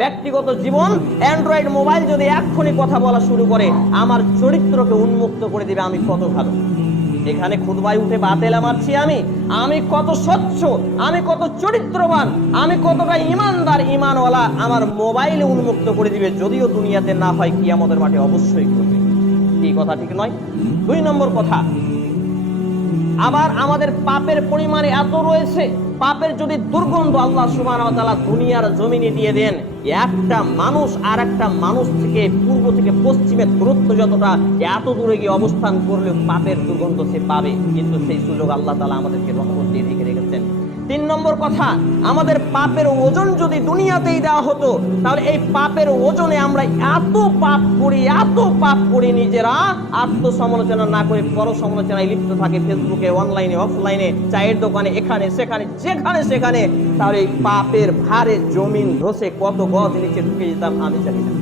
ব্যক্তিগত জীবন Android mobile যদি এক্ষুনি কথা বলা শুরু করে আমার চরিত্রকে উন্মুক্ত করে দিবে আমি কত ভালো। এখানে খুতবায় উঠে বাতেলা মারছি আমি কত স্বচ্ছ, আমি কত চরিত্রবান, আমি কতটা ইমানদার ইমানওয়ালা, আমার মোবাইলে উন্মুক্ত করে দিবে। যদিও দুনিয়াতে না হয় কিয়ামতের মাঠে অবশ্যই করবে। এই কথা ঠিক নয়? 2 নম্বর কথা, আবার আমাদের পাপের পরিমাণে এত রয়েছে, পাপের যদি দুর্গন্ধ আল্লাহ সুবহানাহু ওয়া তাআলা দুনিয়ার জমিনে দিয়ে দেন, একটা মানুষ আর একটা মানুষ থেকে পূর্ব থেকে পশ্চিমের দূরত্ব যতটা, এত দূরে গিয়ে অবস্থান করলে পাপের দুর্গন্ধ সে পাবে, কিন্তু সেই সুযোগ আল্লাহ তাআলা আমাদেরকে রহমত দিয়ে ঢেকে রেখেছেন। 3 নম্বর কথা, আমাদের পাপের ওজন যদি দুনিয়াতেই দেওয়া হতো, তাহলে এই পাপের ওজনে আমরা এত পাপ করি নিজেরা আত্মসমালোচনা না করে পর সমালোচনায় লিপ্ত থাকে, ফেসবুকে, অনলাইনে, অফলাইনে, চায়ের দোকানে, এখানে সেখানে, যেখানে, তাহলে এই পাপের ভারে জমিন ধসে কত গজ নিচে ঢুকে যেতাম আমি জানি না।